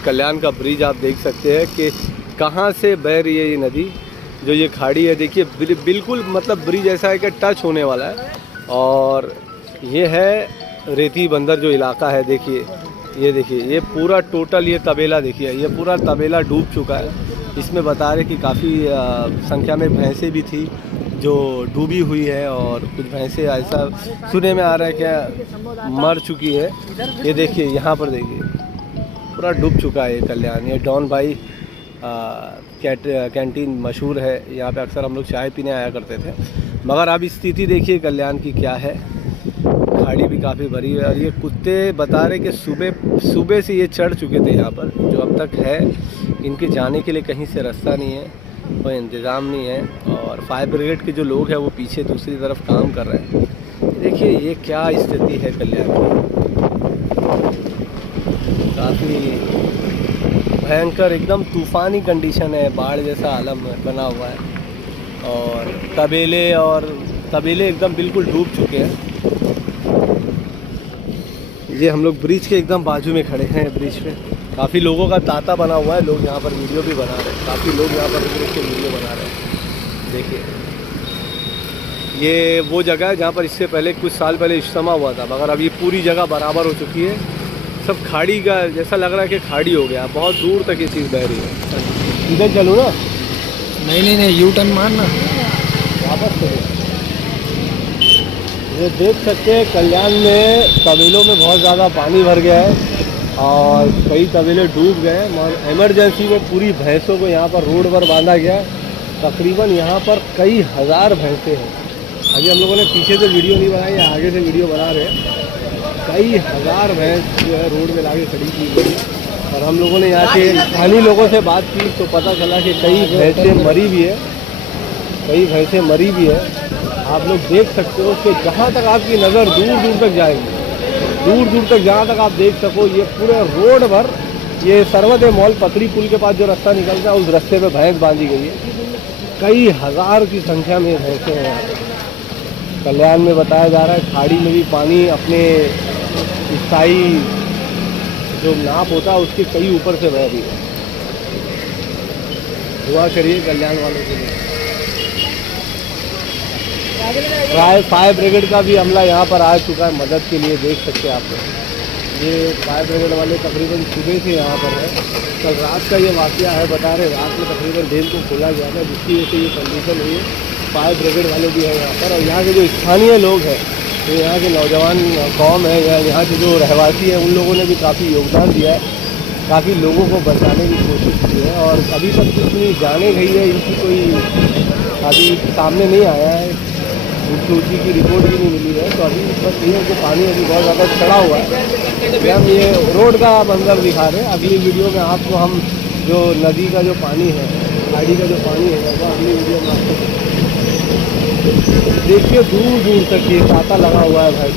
कल्याण का ब्रिज आप देख सकते हैं कि कहाँ से बह रही है ये नदी। जो ये खाड़ी है देखिए बिल्कुल मतलब ब्रिज ऐसा है कि टच होने वाला है। और ये है रेती बंदर जो इलाका है, देखिए ये देखिए ये पूरा टोटल ये तबेला देखिए, ये पूरा तबेला डूब चुका है। इसमें बता रहे कि काफ़ी संख्या में भैंसें भी थी जो डूबी हुई है और कुछ भैंसें ऐसा सुनने में आ रहा है क्या मर चुकी है। ये देखिए यहाँ पर देखिए पूरा डूब चुका है ये कल्याण। ये डॉन भाई कैंटीन मशहूर है, यहाँ पे अक्सर हम लोग चाय पीने आया करते थे। मगर अब स्थिति देखिए कल्याण की क्या है, खाड़ी भी काफ़ी भरी है। और ये कुत्ते बता रहे कि सुबह से ये चढ़ चुके थे यहाँ पर, जो अब तक है इनके जाने के लिए कहीं से रास्ता नहीं है, कोई इंतज़ाम नहीं है। और फायर ब्रिगेड के जो लोग हैं वो पीछे दूसरी तरफ काम कर रहे हैं। देखिए ये क्या स्थिति है कल्याण की, काफ़ी भयंकर एकदम तूफ़ानी कंडीशन है, बाढ़ जैसा आलम बना हुआ है। और तबेले एकदम बिल्कुल डूब चुके हैं। ये हम लोग ब्रिज के एकदम बाजू में खड़े हैं। ब्रिज पे काफ़ी लोगों का तांता बना हुआ है, लोग यहाँ पर वीडियो भी बना रहे हैं, काफ़ी लोग यहाँ पर ब्रिज के वीडियो बना रहे हैं। देखिए ये वो जगह है जहाँ पर इससे पहले कुछ साल पहले इज्तिमा हुआ था, मगर अब ये पूरी जगह बराबर हो चुकी है। सब खाड़ी का जैसा लग रहा है कि खाड़ी हो गया, बहुत दूर तक ये चीज़ बह रही है। इधर चलो ना। नहीं यू टर्न मारना वापस चलो। ये देख सकते हैं कल्याण में तबेलों में बहुत ज़्यादा पानी भर गया है और कई तबेले डूब गए हैं। इमरजेंसी में पूरी भैंसों को यहाँ पर रोड पर बांधा गया। तकरीबन यहाँ पर कई हज़ार भैंसें हैं। अभी हम लोगों ने पीछे से वीडियो नहीं बनाई, आगे से वीडियो बना रहे हैं। कई हज़ार भैंस जो है रोड में लाके खड़ी की गई। और हम लोगों ने यहाँ के स्थानीय लोगों से बात की तो पता चला कि कई भैंसें मरी भी है, आप लोग देख सकते हो कि जहाँ तक आपकी नज़र दूर तक जाएगी, दूर तक जहाँ तक आप देख सको, ये पूरे रोड भर ये सर्वोदय मॉल पतरी पुल के पास जो रास्ता निकलता है उस रास्ते पे भैंस बांधी गई है। कई हज़ार की संख्या में भैंसें हैं यहाँ पर। कल्याण में बताया जा रहा है खाड़ी में भी पानी अपने स्थायी जो नाप होता है उसके कई ऊपर से बह रही है। दुआ करिए कल्याण वालों के लिए। फायर ब्रिगेड का भी अमला यहाँ पर आ चुका है मदद के लिए, देख सकते हैं आप लोग। ये फायर ब्रिगेड वाले तकरीबन सुबह से यहाँ पर है। कल रात का ये वाक़या है, बता रहे रात में तकरीबन डेल को खोला गया था, जिसकी वजह से ये कंडीशन हुई है। फायर ब्रिगेड वाले भी हैं यहाँ पर। और यहाँ के जो स्थानीय लोग हैं, तो यहाँ के नौजवान कौम है या यहाँ के जो रहवासी हैं, उन लोगों ने भी काफ़ी योगदान दिया है, काफ़ी लोगों को बचाने की कोशिश की है। और अभी तक कितनी जाने गई है इनकी कोई अभी सामने नहीं आया है, ऊँची की रिपोर्ट भी नहीं मिली है। तो अभी बस ये है कि पानी अभी बहुत ज़्यादा चढ़ा हुआ है। हम ये रोड का मंजर दिखा रहे हैं। अगली वीडियो में आपको हम जो नदी का जो पानी है, खाड़ी का जो पानी है, वो अगली वीडियो में आपको देखिए दूर तक ये तांता लगा हुआ है भाई।